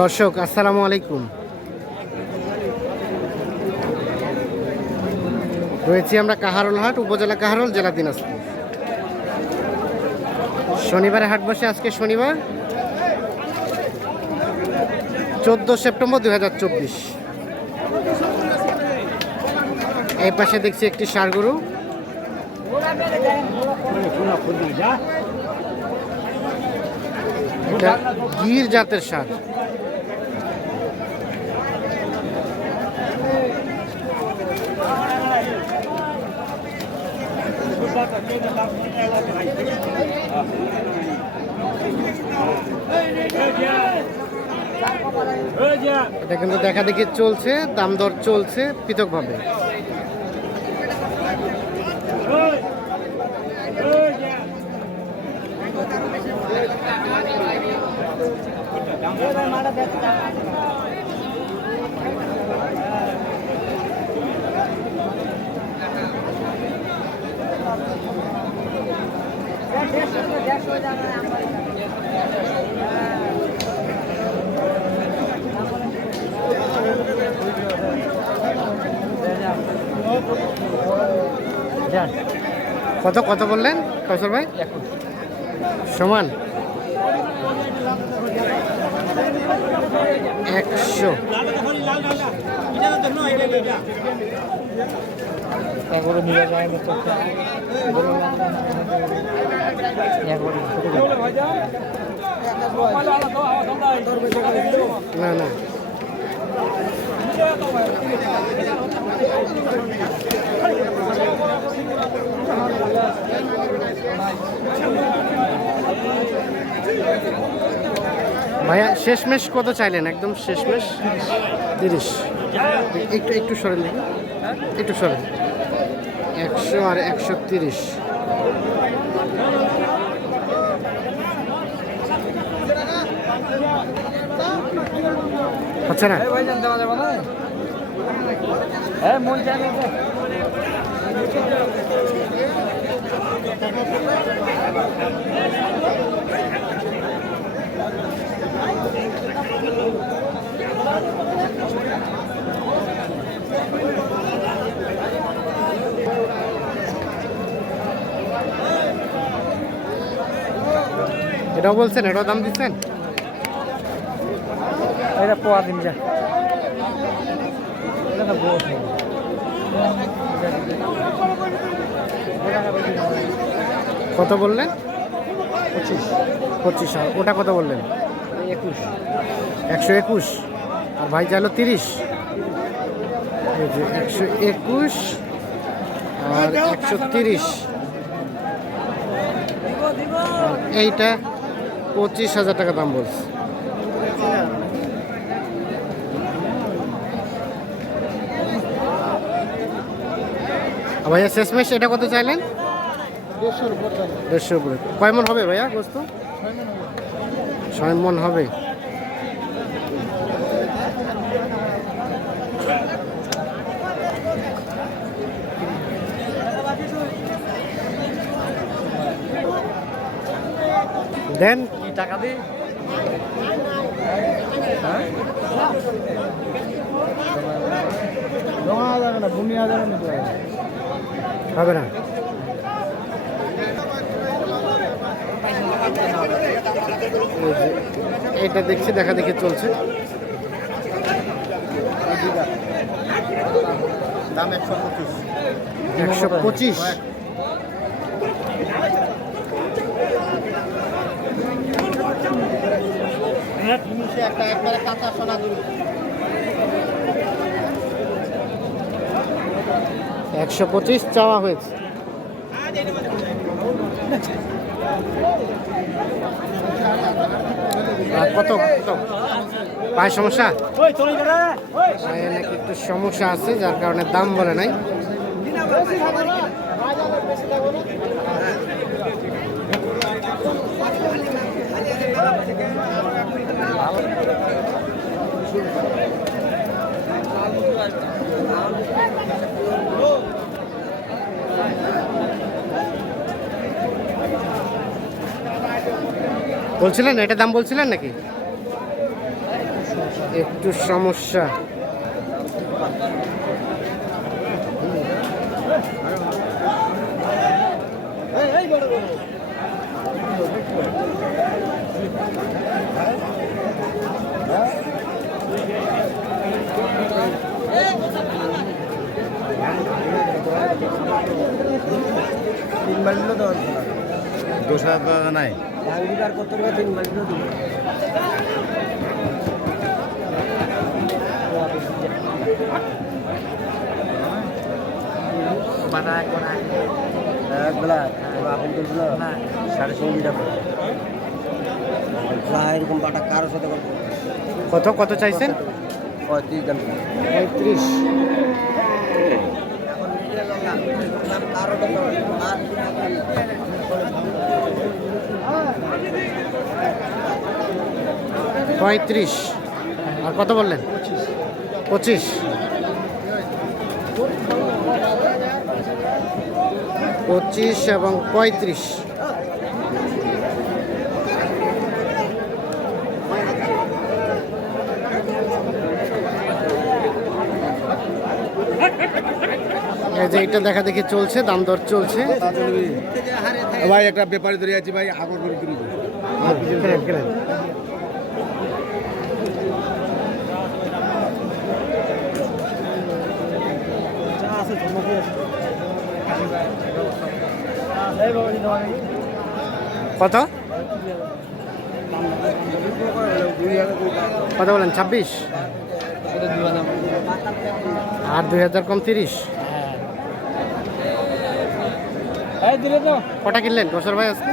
দর্শক, আসসালামু আলাইকুম। রয়েছি আমরা কাহারোলহাট উপজেলা কাহারোল, জেলা দিনাজপুর। শনিবারে হাট বসে আজকে শনিবার, চোদ্দ সেপ্টেম্বর দুই হাজার চব্বিশ। এই পাশে দেখছি একটি ষাড় গরু জাতের ষাড়। এটা কিন্তু দেখা দেখি চলছে দাম দর চলছে পৃথকভাবে। কত কত বললেন কৌশল ভাই? সমান। একশো। এগারো নিয়ে যায় না তো। না না। ভাইয়া, শেষমেশ কত চাইলেন? একদম শেষমেশ? তিরিশ। একটু একটু সরেন দেখি। একটু সরেন একশো আর একশো তিরিশ। হচ্ছে না? এটাও বলছেন এটাও দাম দিচ্ছেন? এটা পোয়া দিন যা। কত বললেন? পঁচিশ। পঁচিশ ওটা কত বললেন? একুশ। একশো একুশ। আর ভাই চাইলো তিরিশ। একশো একুশ আর একশো তিরিশ। এইটা পঁচিশ হাজার টাকা দাম বলছে। ভাইয়া, শেষমেশ এটা কত চাইলেন? দেড়শোর উপরে। কয় মন হবে ভাইয়া গোস্ত? ছয় মন হবে। দেন কি টাকা দি জমা না বুনিয়া যাবে না হবে না। এটা দেখছি দেখা দেখি চলছে। দাম একশো পঁচিশ। একশো পঁচিশ? একটা একবারে কাঁচা সোনা দুল একশো পঁচিশ চাওয়া হয়েছে। কত কত? পায়ের সমস্যা? পায়ে নাকি একটু সমস্যা আছে, যার কারণে দাম বলে নাই। বলছিলেন? এটা দাম বলছিলেন নাকি? একটু সমস্যা। বাড়িলো তো দশ হাজার নাই। ভাঙ্গিবার কত টাকা তিন দিবে সাথে কত কত চাইছেন? পঁয়ত্রিশ পঁয়ত্রিশ। পঁয়ত্রিশ। আর কত বললেন? পঁচিশ। পঁচিশ এবং পঁয়ত্রিশ। যে এটা দেখা দেখি চলছে দাম দর চলছে। ভাই একটা ব্যাপারে ধরে আছি ভাই আগর করে কেনেন, কেনেন। কত? কত বলেন ছাব্বিশ? আর দুই হাজার কম তিরিশ এই দিলে তো কটা কিনলেন? বছর ভাই আজকে?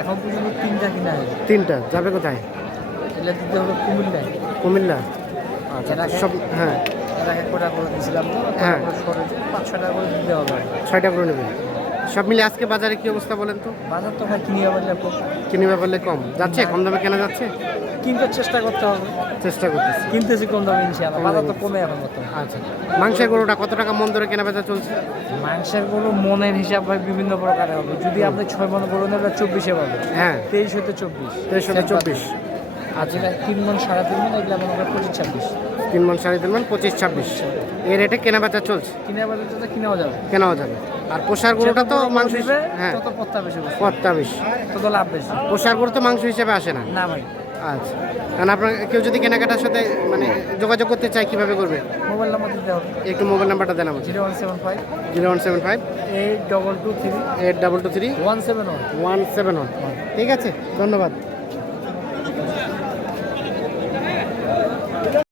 এখন পর্যন্ত তিনটা কিনা তিনটা। যাবে কোথায়? এলে দিতে হবে কুমিল্লা কুমিল্লা। আচ্ছা সব হ্যাঁ। এর কটা করে দিয়েছিলাম হ্যাঁ। পাঁচশো টাকা করে দিতে হবে। ছয়টা করে নেবেন। সব মিলে আজকে বাজারে কি অবস্থা বলেন তো? বাজার তো ভাই কিনে পারলে কিনবে পারলে কম। যাচ্ছে? কম দামে কেনা যাচ্ছে? কিনতে চেষ্টা করতে হবে। চেষ্টা করতেছি। কিনতেছি কম দামে ইনশাআল্লাহ। বাজার তো কমে এখন বর্তমানে। আচ্ছা। মাংসের গরুটা কত টাকা মন ধরে কেনা বেচা চলছে? মাংসের গরু মনের হিসাব ভাই বিভিন্ন প্রকারে হবে। যদি আপনি ছয় মন গরু নেন চব্বিশে পাবেন। হ্যাঁ। তেইশ হতে চব্বিশ। তেইশ হতে চব্বিশ। আর যেটা তিন মন সাড়ে তিন মন এগুলো মনে করেন পঁচিশ ছাব্বিশ। তিন মন সাড়ে তিন মন পঁচিশ ছাব্বিশ। এই রেটে কেনা বেচা চলছে? কিনে কিনেও যাবে। কেনাও যাবে। আর পোষার গরুটা তো মাংস হ্যাঁ। তত পত্তা বেশি পত্তা বেশি। তত লাভ বেশি। পোষার গরু তো মাংস হিসেবে আসে না? না ভাই। আচ্ছা। কারণ আপনার কেউ যদি কেনাকাটার সাথে মানে যোগাযোগ করতে চায় কীভাবে করবে? মোবাইল নাম্বার দিতে হবে। একটু মোবাইল নাম্বারটা দেন আমাকে। Zero one seven five. Zero one seven five. Eight double two three. Eight double two three. One seven one. One seven one. ঠিক আছে। ধন্যবাদ।